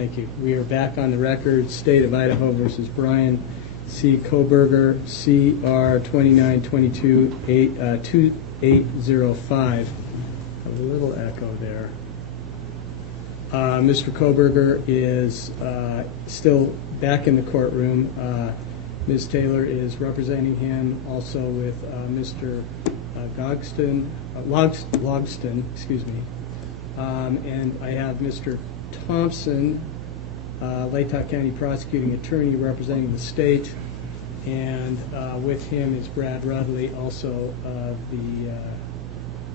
Thank you. We are back on the record. State of Idaho versus Bryan C. Kohberger, CR 2922-2805. A little echo there. Mr. Kohberger is still back in the courtroom. Ms. Taylor is representing him, also with Mr. Logston, excuse me. And I have Mr. Thompson, Latah County Prosecuting Attorney, representing the state, and with him is Brad Rudley, also of the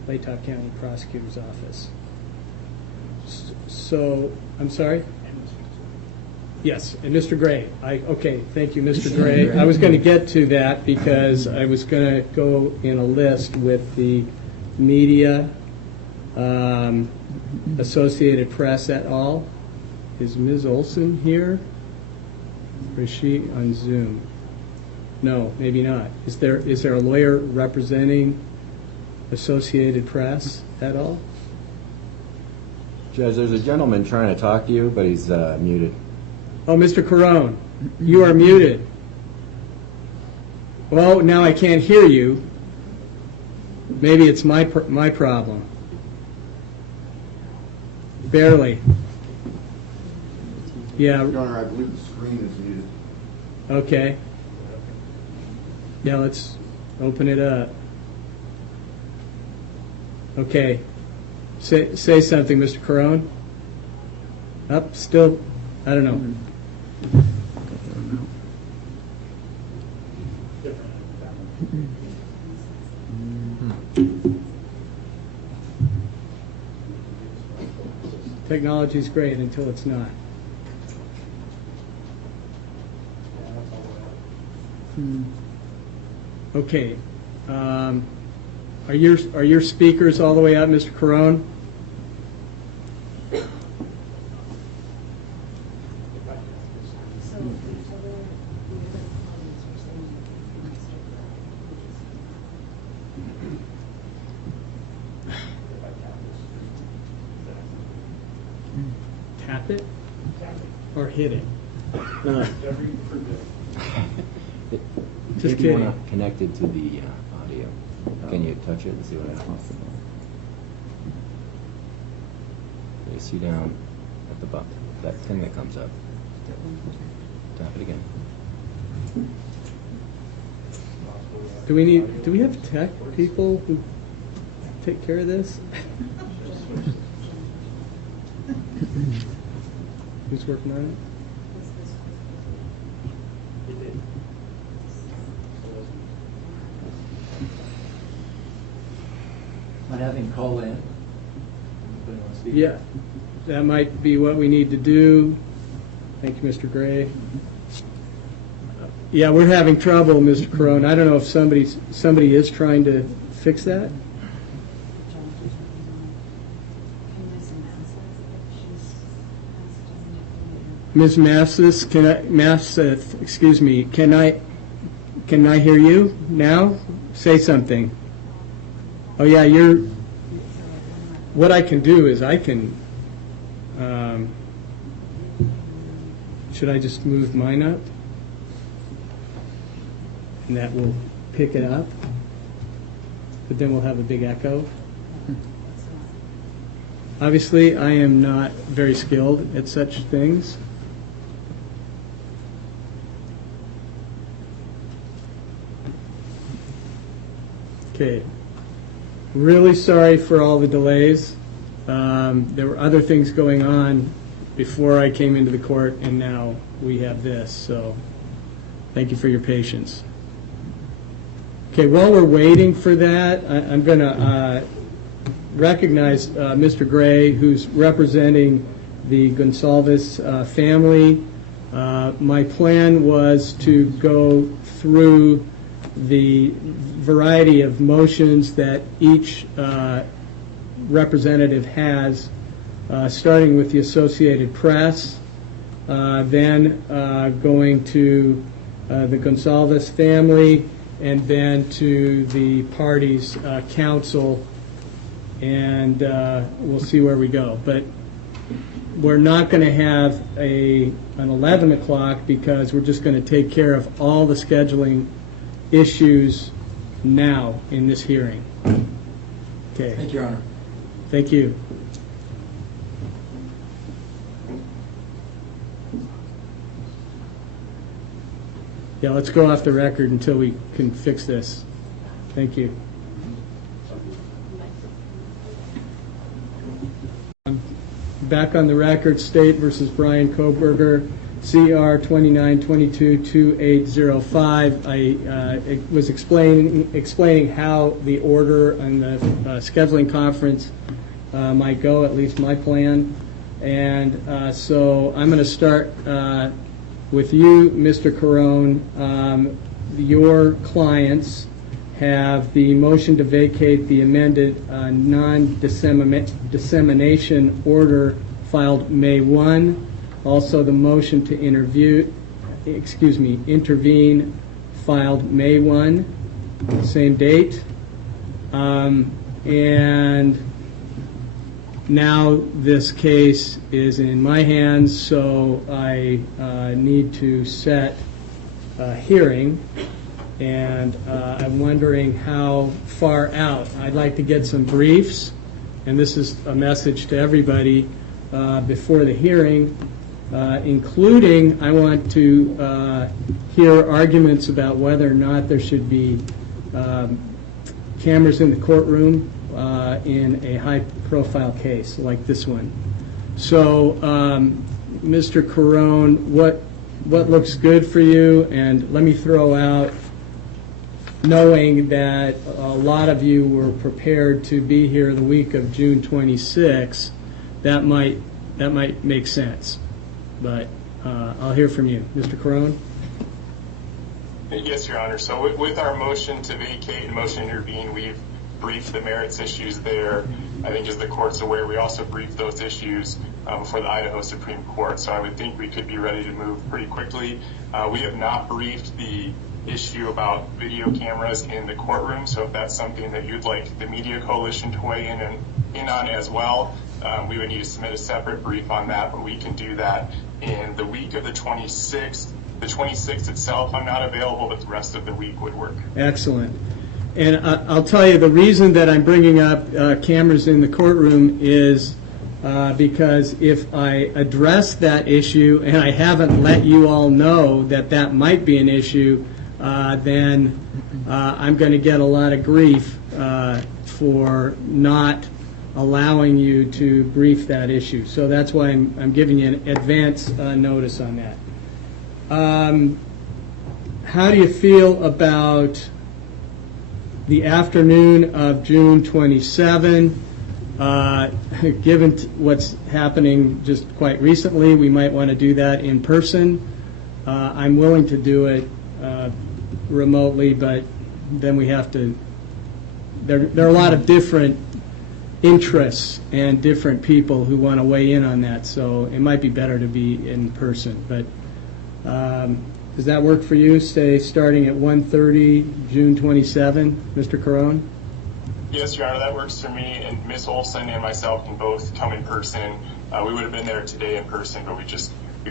Latah County Prosecutor's Office. So, I'm sorry? Yes, and Mr. Gray. Okay, thank you, Mr. Gray. I was going to get to that because I was going to go in a list with the media, Associated Press et al. Is Ms. Olson here? Or is she on Zoom? No, maybe not. Is there a lawyer representing Associated Press et al.? Judge, there's a gentleman trying to talk to you, but he's muted. Oh, Mr. Carone, you are muted. Well, now I can't hear you. Maybe it's my problem. Barely. Yeah. Your Honor, I believe the screen is muted. Okay. Yeah, let's open it up. Okay. Say something, Mr. Carone. Up, still, I don't know. Technology's great until it's not. Okay. Are your speakers all the way up, Mr. Carone? Tap it or hit it? Just If you kidding. want to connect it to the audio, can you touch it and see what happens? You see down at the bottom, that thing that comes up. Tap it again. Do we have tech people who take care of this? Who's working on it? Might have him call in. Yeah, that might be what we need to do. Thank you, Mr. Gray. Yeah, we're having trouble, Mr. Carone. I don't know if somebody is trying to fix that. Ms. Masseth, excuse me, can I hear you now? Say something. Oh yeah, what I can do is I can, should I just move mine up? And that will pick it up, but then we'll have a big echo. Obviously, I am not very skilled at such things. Okay. Really sorry for all the delays. There were other things going on before I came into the court, and now we have this. So thank you for your patience. Okay, while we're waiting for that, I'm going to recognize Mr. Gray, who's representing the Gonsalves family. My plan was to go through the variety of motions that each representative has, starting with the Associated Press, then going to the Gonsalves family, and then to the party's counsel, and we'll see where we go. But we're not going to have an 11 o'clock because we're just going to take care of all the scheduling issues now in this hearing. Okay. Thank you, Your Honor. Thank you. Yeah, let's go off the record until we can fix this. Thank you. Back on the record, State versus Bryan Kohberger, CR 29222805. I was explaining how the order and the scheduling conference might go, at least my plan. And so I'm going to start with you, Mr. Carone. Your clients have the motion to vacate the amended non-dissemination order filed May 1. Also, the motion to intervene filed May 1, same date. And now this case is in my hands, so I need to set a hearing. And I'm wondering how far out. I'd like to get some briefs, and this is a message to everybody before the hearing, including I want to hear arguments about whether or not there should be cameras in the courtroom in a high-profile case like this one. So, Mr. Carone, what looks good for you? And let me throw out, knowing that a lot of you were prepared to be here the week of June 26, that might make sense. But I'll hear from you. Mr. Carone? Yes, Your Honor. So with our motion to vacate and motion to intervene, we've briefed the merits issues there. I think as the court's aware, we also briefed those issues before the Idaho Supreme Court. So I would think we could be ready to move pretty quickly. We have not briefed the issue about video cameras in the courtroom. So if that's something that you'd like the Media Coalition to weigh in on as well, we would need to submit a separate brief on that, but we can do that in the week of the 26th. The 26th itself, I'm not available, but the rest of the week would work. Excellent. And I'll tell you, the reason that I'm bringing up cameras in the courtroom is because if I address that issue and I haven't let you all know that that might be an issue, then I'm going to get a lot of grief for not allowing you to brief that issue. So that's why I'm giving you an advance notice on that. How do you feel about the afternoon of June 27? Given what's happening just quite recently, we might want to do that in person. I'm willing to do it remotely, but then we have to, there are a lot of different interests and different people who want to weigh in on that, so it might be better to be in person. But does that work for you, say, starting at 1:30, June 27, Mr. Carone? Yes, Your Honor, that works for me, and Ms. Olson and myself can both come in person. We would have been there today in person, but we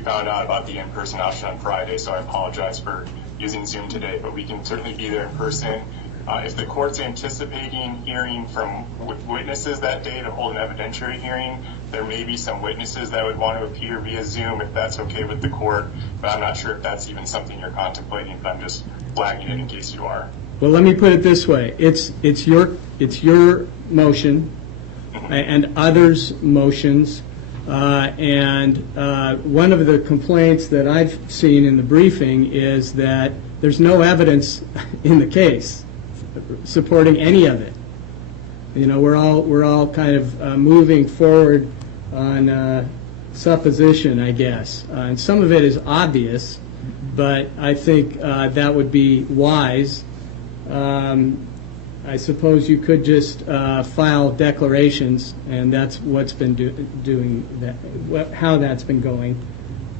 found out about the in-person option on Friday, so I apologize for using Zoom today, but we can certainly be there in person. If the court's anticipating hearing from witnesses that day to hold an evidentiary hearing, there may be some witnesses that would want to appear via Zoom if that's okay with the court, but I'm not sure if that's even something you're contemplating, but I'm just flagging it in case you are. Well, let me put it this way. It's your motion and others' motions, and one of the complaints that I've seen in the briefing is that there's no evidence in the case supporting any of it. You know, we're all kind of moving forward on supposition, I guess, and some of it is obvious, but I think that would be wise. I suppose you could just file declarations, and that's what's been doing that. How that's been going.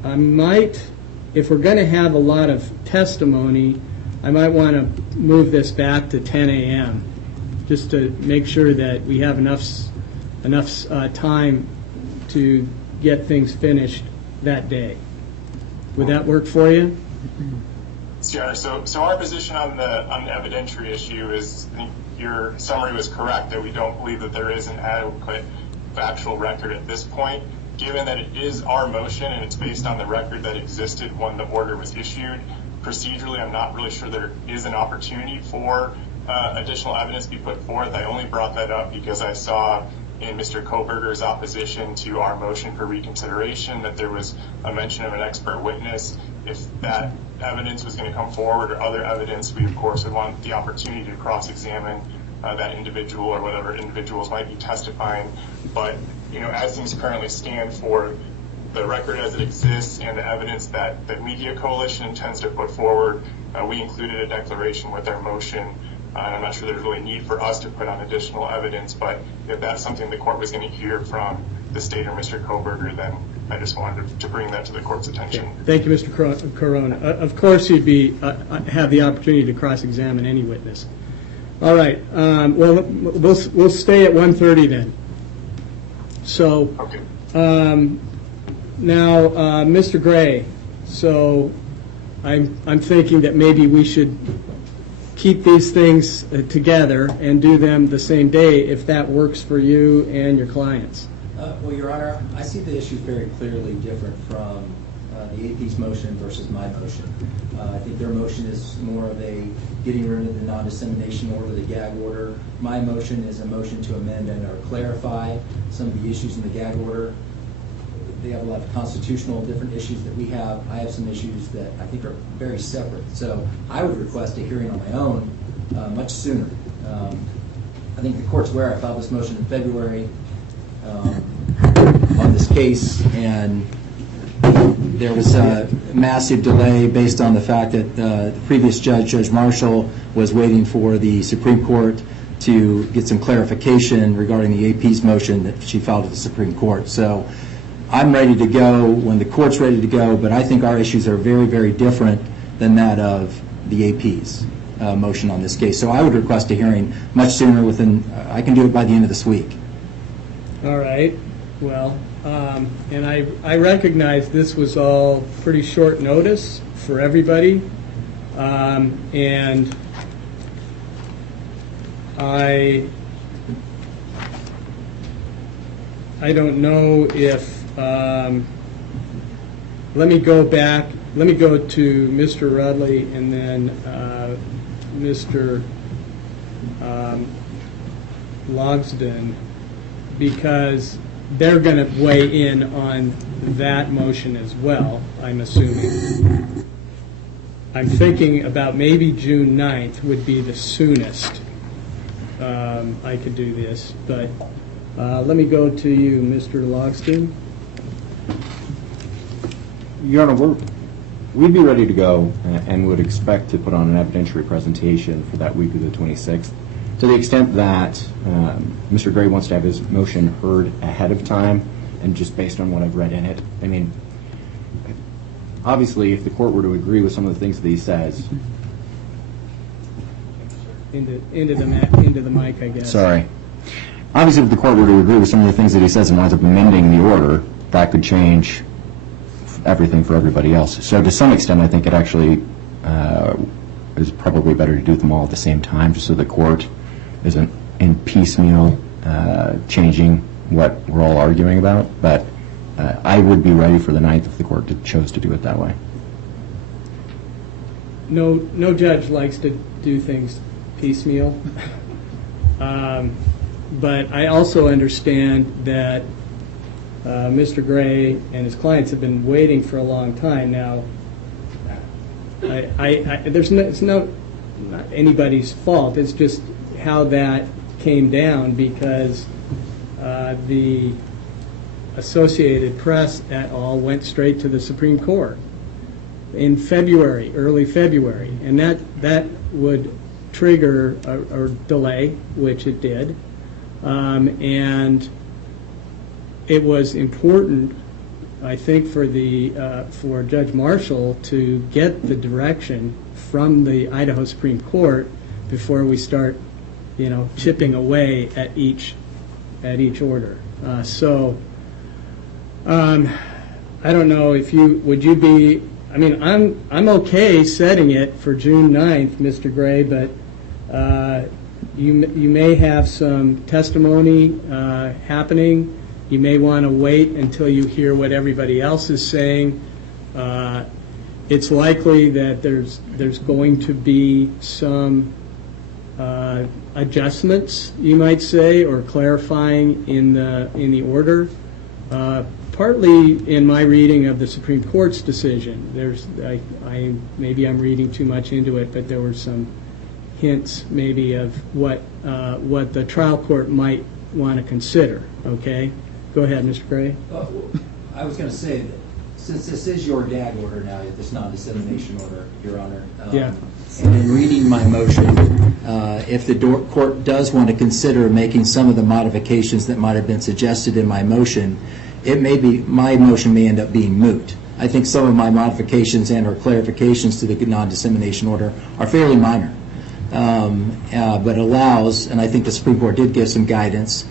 I might, if we're going to have a lot of testimony, I might want to move this back to 10 a.m. just to make sure that we have enough time to get things finished that day. Would that work for you? Sure. So our position on the evidentiary issue is, I think your summary was correct, that we don't believe that there is an adequate factual record at this point. Given that it is our motion and it's based on the record that existed when the order was issued, procedurally, I'm not really sure there is an opportunity for additional evidence to be put forth. I only brought that up because I saw in Mr. Kohberger's opposition to our motion for reconsideration that there was a mention of an expert witness. If that evidence was going to come forward or other evidence, we of course would want the opportunity to cross-examine that individual or whatever individuals might be testifying. But as things currently stand, for the record as it exists and the evidence that the Media Coalition intends to put forward, we included a declaration with our motion. I'm not sure there's really a need for us to put on additional evidence, but if that's something the court was going to hear from the state or Mr. Kohberger, then I just wanted to bring that to the court's attention. Thank you, Mr. Corona. Of course, you'd have the opportunity to cross-examine any witness. All right. Well, we'll stay at 1:30 then. So Okay. now, Mr. Gray. So I'm thinking that maybe we should keep these things together and do them the same day if that works for you and your clients. Well, Your Honor, I see the issues very clearly different from the AP's motion versus my motion. I think their motion is more of a getting rid of the non-dissemination order, the gag order. My motion is a motion to amend and or clarify some of the issues in the gag order. They have a lot of constitutional different issues that we have. I have some issues that I think are very separate. So I would request a hearing on my own much sooner. I think the court's aware I filed this motion in February on this case, and there was a massive delay based on the fact that the previous judge, Judge Marshall, was waiting for the Supreme Court to get some clarification regarding the AP's motion that she filed at the Supreme Court. So I'm ready to go when the court's ready to go, but I think our issues are very, very different than that of the AP's motion on this case. So I would request a hearing much sooner I can do it by the end of this week. All right. Well, and I recognize this was all pretty short notice for everybody, and I don't know if let me go back. Let me go to Mr. Rudley and then Mr. Logsdon, because they're going to weigh in on that motion as well, I'm assuming. I'm thinking about maybe June 9th would be the soonest I could do this, but let me go to you, Mr. Logsdon. Your Honor, we'd be ready to go and would expect to put on an evidentiary presentation for that week of the 26th. To the extent that Mr. Gray wants to have his motion heard ahead of time, and just based on what I've read in it, I mean, obviously, if the court were to agree with some of the things that he says, Into the mic, I guess. Sorry. Obviously, if the court were to agree with some of the things that he says and winds up amending the order, that could change everything for everybody else. So to some extent, I think it actually is probably better to do them all at the same time, just so the court isn't in piecemeal changing what we're all arguing about. But I would be ready for the 9th if the court chose to do it that way. No judge likes to do things piecemeal. But I also understand that Mr. Gray and his clients have been waiting for a long time now. It's not anybody's fault. It's just how that came down, because the Associated Press et al. Went straight to the Supreme Court in February, early February, and that would trigger a delay, which it did, and it was important, I think, for Judge Marshall to get the direction from the Idaho Supreme Court before we start, chipping away at each order. So I don't know if would you be, I mean, I'm okay setting it for June 9th, Mr. Gray, but you may have some testimony happening. You may want to wait until you hear what everybody else is saying. It's likely that there's going to be some adjustments, you might say, or clarifying in the order. Partly in my reading of the Supreme Court's decision, maybe I'm reading too much into it, but there were some hints maybe of what the trial court might want to consider. Okay, go ahead, Mr. Gray. I was going to say that since this is your gag order now, this non-dissemination order, Your Honor. Yeah. And in reading my motion, if the court does want to consider making some of the modifications that might have been suggested in my motion, my motion may end up being moot. I think some of my modifications and or clarifications to the non-dissemination order are fairly minor, but allows, and I think the Supreme Court did give some guidance,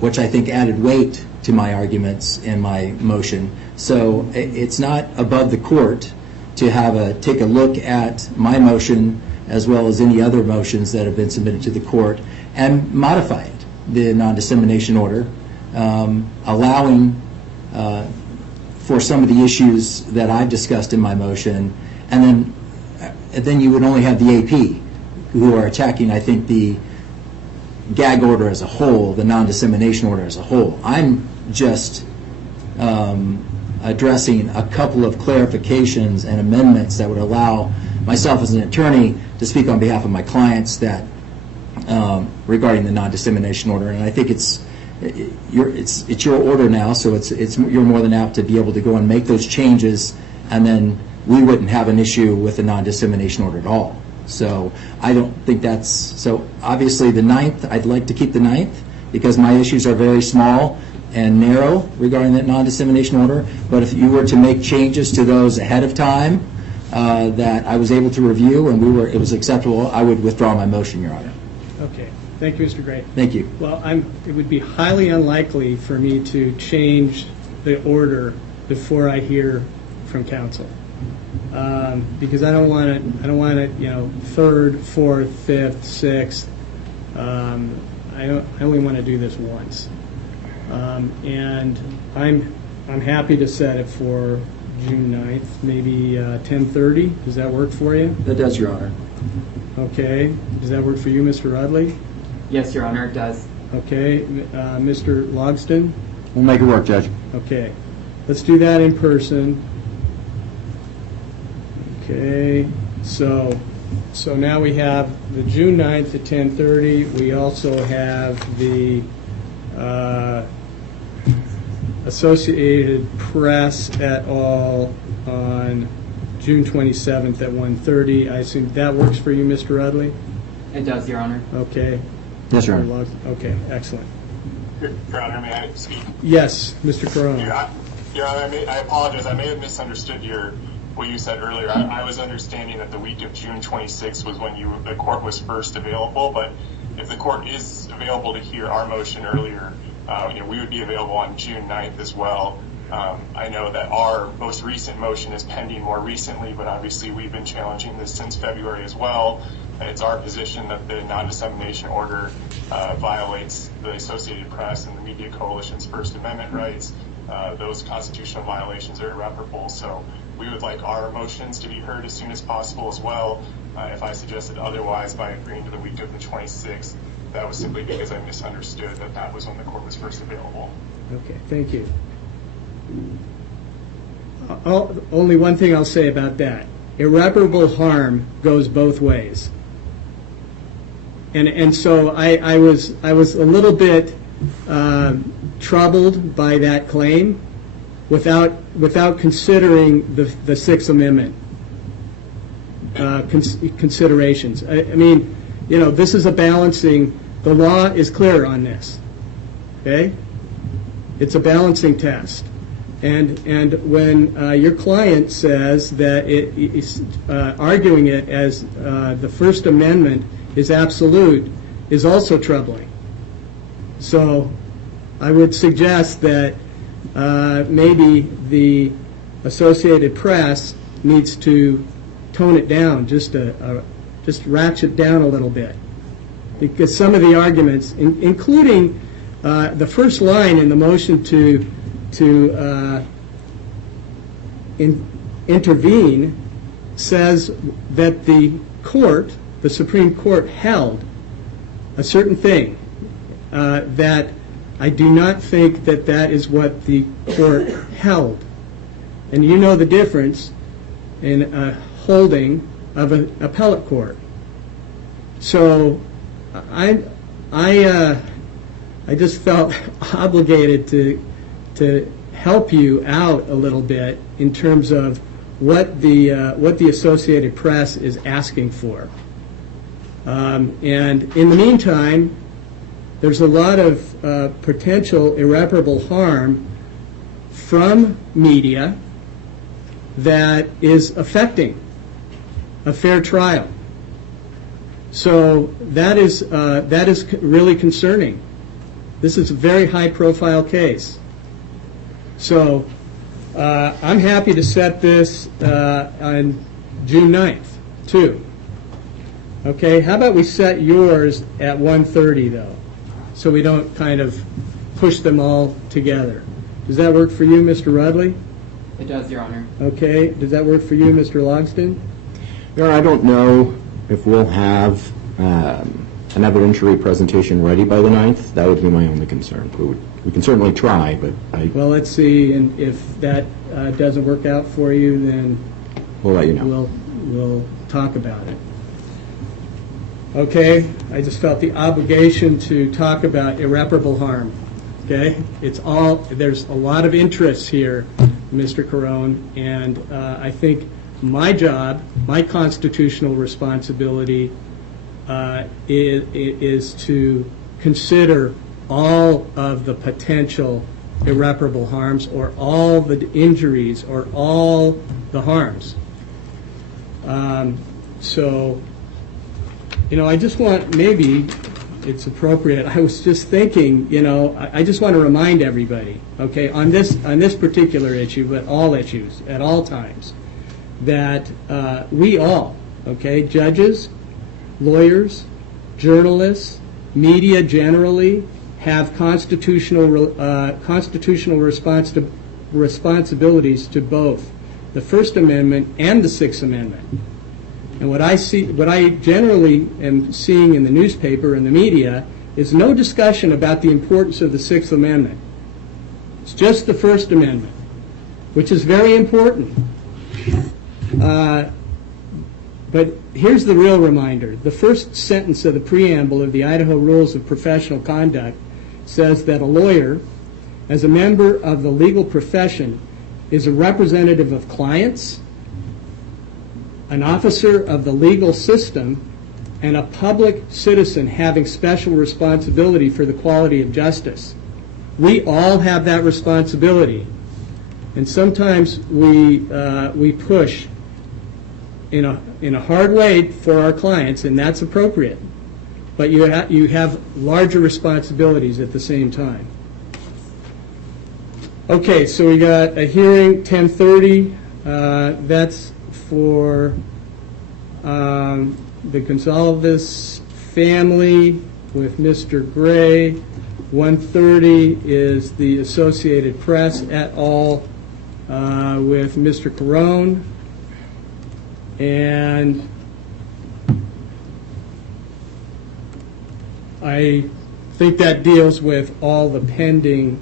which I think added weight to my arguments in my motion. So it's not above the court to take a look at my motion as well as any other motions that have been submitted to the court and modify it, the non-dissemination order, allowing for some of the issues that I've discussed in my motion, and then you would only have the AP who are attacking, I think, the gag order as a whole, the non-dissemination order as a whole. I'm just addressing a couple of clarifications and amendments that would allow myself as an attorney to speak on behalf of my clients that regarding the non-dissemination order, and I think it's your order now, so you're more than apt to be able to go and make those changes, and then we wouldn't have an issue with the non-dissemination order at all. So I don't think that's, so obviously the 9th, I'd like to keep the 9th because my issues are very small and narrow regarding that non-dissemination order, but if you were to make changes to those ahead of time that I was able to review and it was acceptable, I would withdraw my motion, Your Honor. Okay. Thank you, Mr. Gray. Thank you. Well, it would be highly unlikely for me to change the order before I hear from counsel, because I don't want it, third, fourth, fifth, sixth. I only want to do this once, and I'm happy to set it for June 9th, maybe 10:30. Does that work for you? That does, Your Honor. Okay. Does that work for you, Mr. Rudley? Yes, Your Honor, it does. Okay. Mr. Logston? We'll make it work, Judge. Okay. Let's do that in person. Okay. So now we have the June 9th at 10:30. We also have the Associated Press et al. On June 27th at 1:30. I assume that works for you, Mr. Rudley? It does, Your Honor. Okay. Yes, Your Honor. Okay, excellent. Your Honor, may I speak? Yes, Mr. Corona. Your Honor, I apologize. I may have misunderstood what you said earlier. I was understanding that the week of June 26th was when the court was first available, but if the court is available to hear our motion earlier, we would be available on June 9th as well. I know that our most recent motion is pending more recently, but obviously we've been challenging this since February as well. It's our position that the non-dissemination order violates the Associated Press and the Media Coalition's First Amendment rights. Those constitutional violations are irreparable, so we would like our motions to be heard as soon as possible as well. If I suggested otherwise by agreeing to the week of the 26th, that was simply because I misunderstood that was when the court was first available. Okay, thank you. Only one thing I'll say about that. Irreparable harm goes both ways. And so I was a little bit troubled by that claim without considering the Sixth Amendment considerations. I mean, this is a balancing. The law is clear on this. Okay? It's a balancing test. And when your client says that it is arguing it as the First Amendment is absolute is also troubling. So I would suggest that maybe the Associated Press needs to tone it down, just ratchet down a little bit. Because some of the arguments, including the first line in the motion to intervene, says that the Supreme Court, held a certain thing, that I do not think that that is what the court held. And you know the difference in a holding of an appellate court. So I just felt obligated to help you out a little bit in terms of what the Associated Press is asking for. And in the meantime, there's a lot of potential irreparable harm from media that is affecting a fair trial. So that is really concerning. This is a very high-profile case. So I'm happy to set this on June 9th, too. Okay, how about we set yours at 1:30, though, so we don't kind of push them all together. Does that work for you, Mr. Rudley? It does, Your Honor. Okay, does that work for you, Mr. Logston? Your Honor, I don't know if we'll have an evidentiary presentation ready by the 9th. That would be my only concern. We can certainly try, but Well, let's see, and if that doesn't work out for you, then we'll let you know. we'll talk about it. Okay, I just felt the obligation to talk about irreparable harm. Okay, there's a lot of interests here, Mr. Carone, and I think my job, my constitutional responsibility is to consider all of the potential irreparable harms, or all the injuries, or all the harms. So, I just want, maybe it's appropriate, I was just thinking, I just want to remind everybody, okay, on this particular issue, but all issues, at all times, that we all, okay, judges, lawyers, journalists, media generally, have constitutional responsibilities to both the First Amendment and the Sixth Amendment. And what I generally am seeing in the newspaper and the media is no discussion about the importance of the Sixth Amendment. It's just the First Amendment, which is very important. But here's the real reminder. The first sentence of the preamble of the Idaho Rules of Professional Conduct says that a lawyer, as a member of the legal profession, is a representative of clients, an officer of the legal system, and a public citizen having special responsibility for the quality of justice. We all have that responsibility. And sometimes we push in a hard way for our clients, and that's appropriate. But you have larger responsibilities at the same time. Okay, so we got a hearing 10:30. That's for the Gonzalez family with Mr. Gray. 1:30 is the Associated Press et al. With Mr. Carone. And I think that deals with all the pending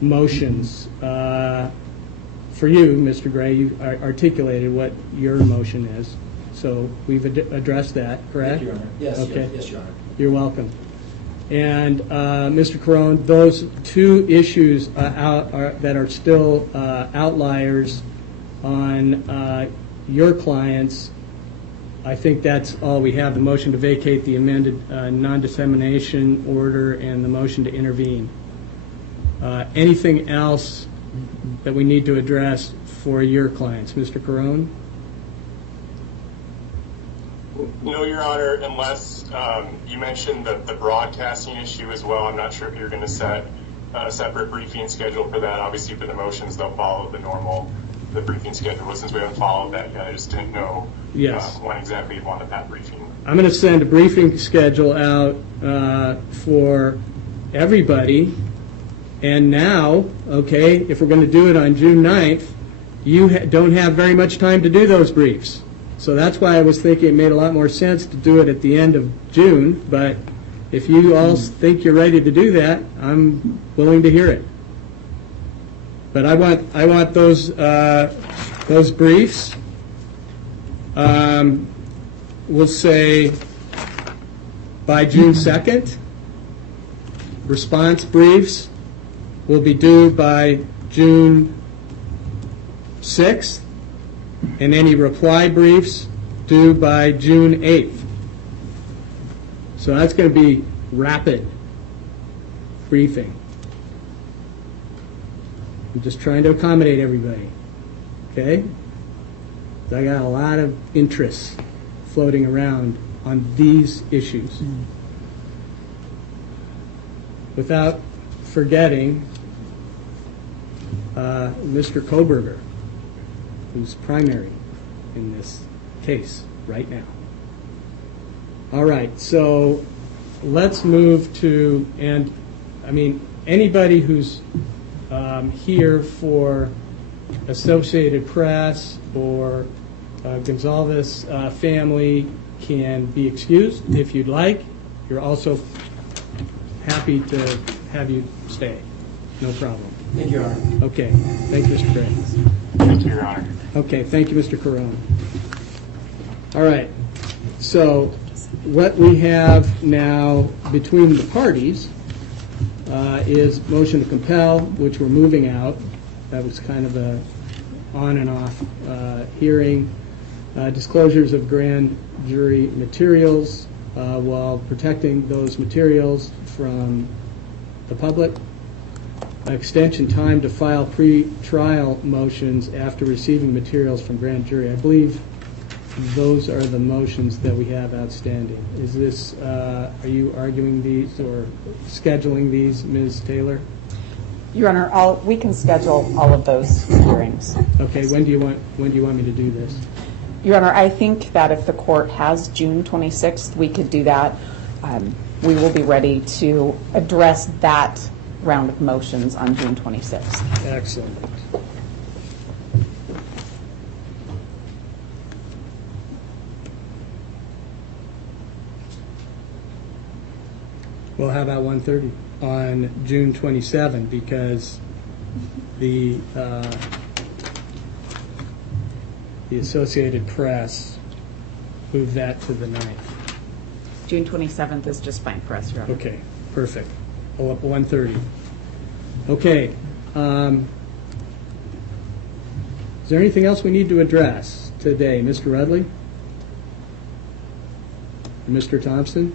motions. For you, Mr. Gray, you articulated what your motion is. So we've addressed that, correct? Thank you, Your Honor. Yes, Okay. yes, Your Honor. You're welcome. And Mr. Carone, those two issues that are still outliers on your clients, I think that's all we have, the motion to vacate the amended non-dissemination order and the motion to intervene. Anything else that we need to address for your clients? Mr. Carone? No, Your Honor, unless you mentioned the broadcasting issue as well. I'm not sure if you're going to set a separate briefing schedule for that. Obviously, for the motions, they'll follow the briefing schedule. Since we haven't followed that yet, I just didn't know Yes. when exactly you wanted that briefing. I'm going to send a briefing schedule out for everybody. And now, okay, if we're going to do it on June 9th, you don't have very much time to do those briefs. So that's why I was thinking it made a lot more sense to do it at the end of June. But if you all think you're ready to do that, I'm willing to hear it. But I want those briefs. We'll say by June 2nd. Response briefs will be due by June 6th, and any reply briefs due by June 8th. So that's going to be rapid briefing. I'm just trying to accommodate everybody, okay? I got a lot of interests floating around on these issues. Without forgetting Mr. Kohberger, who's primary in this case right now. All right, so let's move to, and I mean, anybody who's here for Associated Press or Gonzalez family can be excused if you'd like. You're also happy to have you stay. No problem. Thank you, Your Honor. Okay. Thank you, Mr. Gray. Thank you, Your Honor. Okay. Thank you, Mr. Carone. All right. So what we have now between the parties is motion to compel, which we're moving out. That was kind of a on and off hearing. Disclosures of grand jury materials while protecting those materials from the public. Extension time to file pre-trial motions after receiving materials from grand jury. I believe those are the motions that we have outstanding. Is this, are you arguing these or scheduling these, Ms. Taylor? Your Honor, we can schedule all of those hearings. Okay, when do you want me to do this? Your Honor, I think that if the court has June 26th, we could do that. We will be ready to address that round of motions on June 26th. Excellent. Well, how about 1:30 on June 27, because the Associated Press moved that to the 9th. June 27th is just fine for us, Your Honor. Okay, perfect. Pull up 1:30. Okay. Is there anything else we need to address today? Mr. Rudley? Mr. Thompson?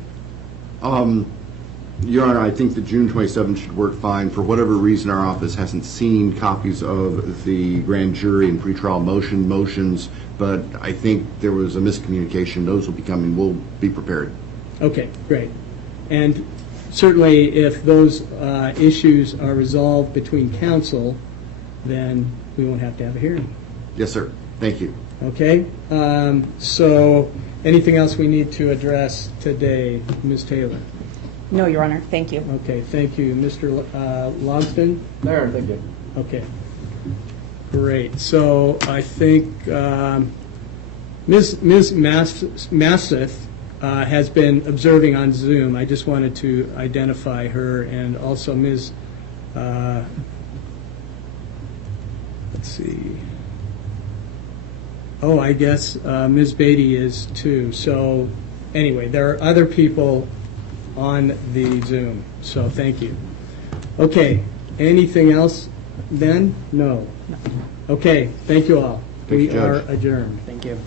Your Honor, I think that June 27th should work fine. For whatever reason, our office hasn't seen copies of the grand jury and pretrial motions, but I think there was a miscommunication. Those will be coming. We'll be prepared. Okay, great. And certainly if those issues are resolved between counsel, then we won't have to have a hearing. Yes, sir. Thank you. Okay? So anything else we need to address today, Ms. Taylor? No, Your Honor. Thank you. Okay, thank you. Mr. Logston? There, thank you. Okay. Great. So I think Ms. Masseth has been observing on Zoom. I just wanted to identify her, and also Ms. Let's see. Oh, I guess Ms. Beatty is too. So anyway, there are other people on the Zoom, so thank you. Okay, anything else then? No. Okay, thank you all. Thank you, We are Judge. adjourned. Thank you.